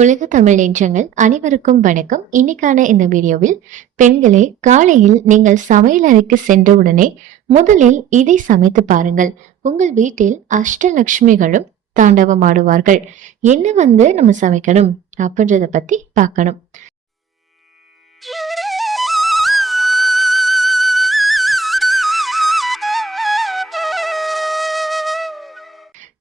உலக தமிழ் நெஞ்சங்கள் அனைவருக்கும் வணக்கம். இன்னைக்கான இந்த வீடியோவில் பெண்களே காலையில் நீங்கள் சமையல் அறைக்கு உடனே முதலில் இதை சமைத்து பாருங்கள். உங்கள் வீட்டில் அஷ்டலக்ஷ்மிகளும் தாண்டவம் ஆடுவார்கள் என்ன வந்து நம்ம சமைக்கணும் அப்படின்றத பத்தி பார்க்கணும்.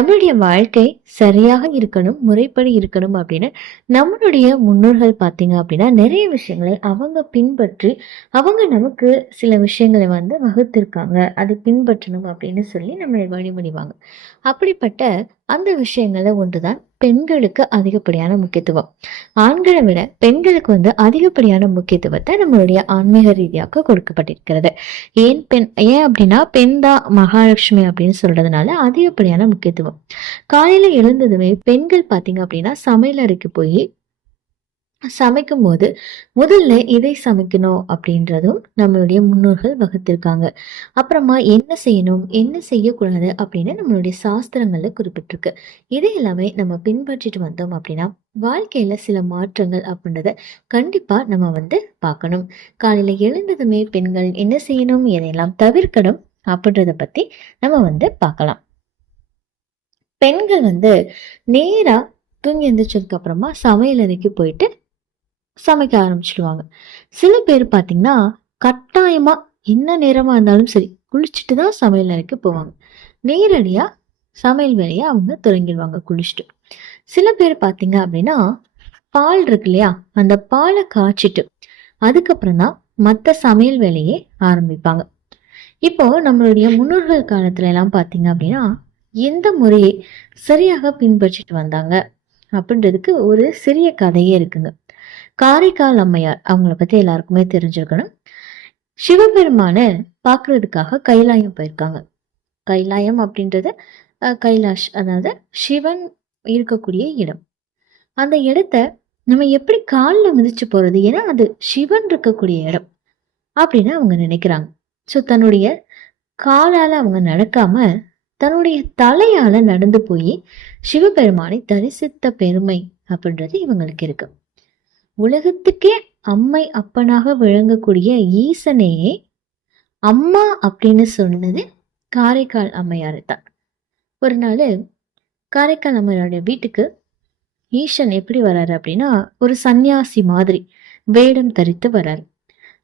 நம்மளுடைய வாழ்க்கை சரியாக இருக்கணும் முறைப்படி இருக்கணும் அப்படின்னு நம்மளுடைய முன்னோர்கள் பார்த்தீங்க அப்படின்னா நிறைய விஷயங்களை அவங்க பின்பற்றி அவங்க நமக்கு சில விஷயங்களை வந்து வகுத்திருக்காங்க. அதை பின்பற்றணும் அப்படின்னு சொல்லி நம்மளை வழிமொழிவாங்க அப்படிப்பட்ட அந்த விஷயங்கள்ல ஒன்றுதான் பெண்களுக்கு அதிகப்படியான முக்கியத்துவம். ஆண்களை விட பெண்களுக்கு வந்து அதிகப்படியான முக்கியத்துவத்தை நம்மளுடைய ஆன்மீக ரீதியாக கொடுக்கப்பட்டிருக்கிறது. ஏன் பெண் ஏன் அப்படின்னா பெண் தான் மகாலட்சுமி அப்படின்னு சொல்றதுனால அதிகப்படியான முக்கியத்துவம். காலையில எழுந்ததுமே பெண்கள் பாத்தீங்க அப்படின்னா சமையல் அறைக்கு போய் சமைக்கும் போது முதல்ல இதை சமைக்கணும் அப்படின்றதும் நம்மளுடைய முன்னோர்கள் வகுத்திருக்காங்க. அப்புறமா என்ன செய்யணும் என்ன செய்யக்கூடாது அப்படின்னு நம்மளுடைய சாஸ்திரங்களில் குறிப்பிட்டிருக்கு. இதை எல்லாமே நம்ம பின்பற்றிட்டு வந்தோம் அப்படின்னா வாழ்க்கையில சில மாற்றங்கள் அப்படின்றத கண்டிப்பா நம்ம வந்து பார்க்கணும். காலையில எழுந்ததுமே பெண்கள் என்ன செய்யணும் எதையெல்லாம் தவிர்க்கணும் அப்படின்றத பத்தி நம்ம வந்து பார்க்கலாம். பெண்கள் வந்து நேரா தூங்கி எந்திரிச்சதுக்கு அப்புறமா சமையல் அறைக்கு போயிட்டு சமைக்க ஆரம்பிச்சிடுவாங்க. சில பேர் பார்த்தீங்கன்னா கட்டாயமா என்ன நேரமா இருந்தாலும் சரி குளிச்சுட்டு தான் சமையல் அறைக்கு போவாங்க. நேரடியா சமையல் வேலையை அவங்க தொடங்கிடுவாங்க குளிச்சுட்டு. சில பேர் பார்த்தீங்க அப்படின்னா பால் இருக்கு இல்லையா அந்த பாலை காய்ச்சிட்டு அதுக்கப்புறம் தான் மற்ற சமையல் வேலையை ஆரம்பிப்பாங்க. இப்போ நம்மளுடைய முன்னோர்கள் காலத்துல எல்லாம் பார்த்தீங்க அப்படின்னா எந்த முறையை சரியாக பின்பற்றிட்டு வந்தாங்க அப்படின்றதுக்கு ஒரு சிறிய கதையே இருக்குங்க. காரைக்கால் அம்மையார் அவங்கள பத்தி எல்லாருக்குமே தெரிஞ்சிருக்கணும். சிவபெருமான பார்க்கறதுக்காக கைலாயம் போயிருக்காங்க. கைலாயம் அப்படின்றது கைலாஷ் அதாவது சிவன் இருக்கக்கூடிய இடம். அந்த இடத்த நம்ம எப்படி காலில் மிதிச்சு போறது? ஏன்னா அது சிவன் இருக்கக்கூடிய இடம் அப்படின்னு அவங்க நினைக்கிறாங்க. ஸோ தன்னுடைய காலால் அவங்க நடக்காம தன்னுடைய தலையால நடந்து போய் சிவபெருமானை தரிசித்த பெருமை அப்படின்றது இவங்களுக்கு இருக்கு. உலகத்துக்கே அம்மை அப்பனாக விளங்கக்கூடிய ஈசனையே அம்மா அப்படின்னு சொன்னது காரைக்கால் அம்மையார் தான். ஒரு நாள் காரைக்கால் அம்மையாருடைய வீட்டுக்கு ஈசன் எப்படி வராரு அப்படின்னா ஒரு சந்நியாசி மாதிரி வேடம் தரித்து வராரு.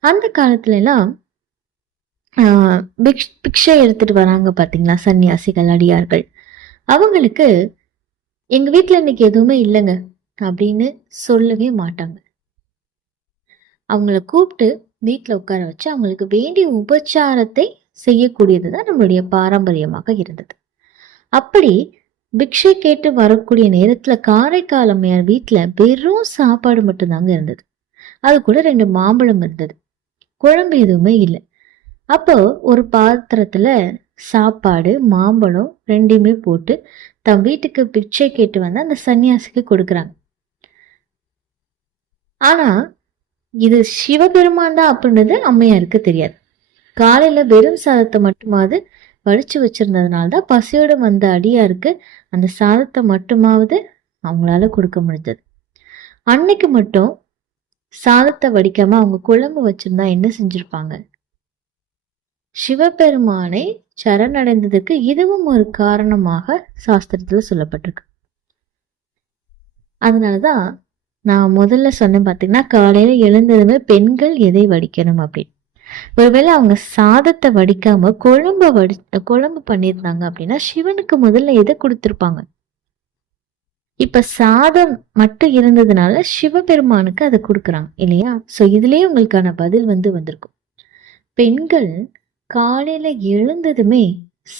அந்த காலத்துலலாம் பிக் பிக்ஷ் பிக்ஷை எடுத்துட்டு வராங்க பார்த்தீங்களா சன்னியாசிகள் அடியார்கள். அவங்களுக்கு எங்கள் வீட்டில் இன்னைக்கு எதுவுமே இல்லைங்க அப்படின்னு சொல்லவே மாட்டாங்க. அவங்கள கூப்பிட்டு வீட்டில் உட்கார வச்சு அவங்களுக்கு வேண்டிய உபச்சாரத்தை செய்யக்கூடியது தான் நம்மளுடைய பாரம்பரியமாக இருந்தது. அப்படி பிக்ஷை கேட்டு வரக்கூடிய நேரத்தில் காரைக்கால் அம்மையார் வீட்டில் வெறும் சாப்பாடு மட்டும்தாங்க இருந்தது. அது கூட ரெண்டு மாம்பழம் இருந்தது. குழம்பு எதுவுமே இல்லை. அப்போ ஒரு பாத்திரத்தில் சாப்பாடு மாம்பழம் ரெண்டையுமே போட்டு தன் வீட்டுக்கு பிக்ஷை கேட்டு வந்து அந்த சன்னியாசிக்கு கொடுக்குறாங்க. ஆனால் இது சிவபெருமான் தான் அப்படின்றது அம்மையாருக்கு தெரியாது. காலையில் வெறும் சாதத்தை மட்டுமாவது வடித்து வச்சிருந்ததுனால தான் பசியோடு வந்த அடியாருக்கு அந்த சாதத்தை மட்டுமாவது அவங்களால கொடுக்க முடிஞ்சது. அன்னைக்கு மட்டும் சாதத்தை வடிக்காமல் அவங்க குழம்பு வச்சுருந்தா என்ன செஞ்சுருப்பாங்க? சிவபெருமானை சரணடைந்ததுக்கு இதுவும் ஒரு காரணமாக சாஸ்திரத்தில் சொல்லப்பட்டிருக்கு. அதனால தான் நான் முதல்ல சொன்னேன் பார்த்தீங்கன்னா காலையில எழுந்ததுமே பெண்கள் எதை வடிக்கணும் அப்படின்னு. ஒருவேளை அவங்க சாதத்தை வடிக்காம குழம்ப வடி குழம்பு பண்ணியிருந்தாங்க அப்படின்னா சிவனுக்கு முதல்ல எதை கொடுத்திருப்பாங்க? இப்ப சாதம் மட்டும் இருந்ததுனால சிவபெருமானுக்கு அதை கொடுக்குறாங்க இல்லையா? சோ இதுலயே உங்களுக்கான பதில் வந்து வந்திருக்கும். பெண்கள் காலையில எழுந்ததுமே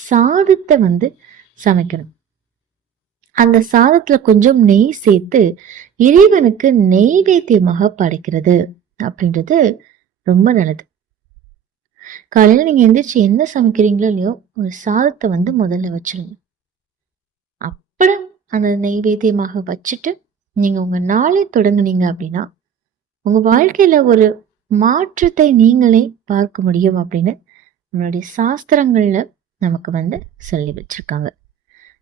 சாதத்தை வந்து சமைக்கணும். அந்த சாதத்துல கொஞ்சம் நெய் சேர்த்து இறைவனுக்கு நெய்வேத்தியமாக படைக்கிறது அப்படின்றது ரொம்ப நல்லது. காலையில் நீங்க எந்திரிச்சு என்ன சமைக்கிறீங்களோ இல்லையோ ஒரு சாதத்தை வந்து முதல்ல வச்சிருங்க. அப்புறம் அந்த நெய்வேத்தியமாக வச்சுட்டு நீங்க உங்க நாளை தொடங்குனீங்க அப்படின்னா உங்க வாழ்க்கையில ஒரு மாற்றத்தை நீங்களே பார்க்க முடியும் அப்படின்னு நம்மளுடைய சாஸ்திரங்கள்ல நமக்கு வந்து சொல்லி வச்சிருக்காங்க.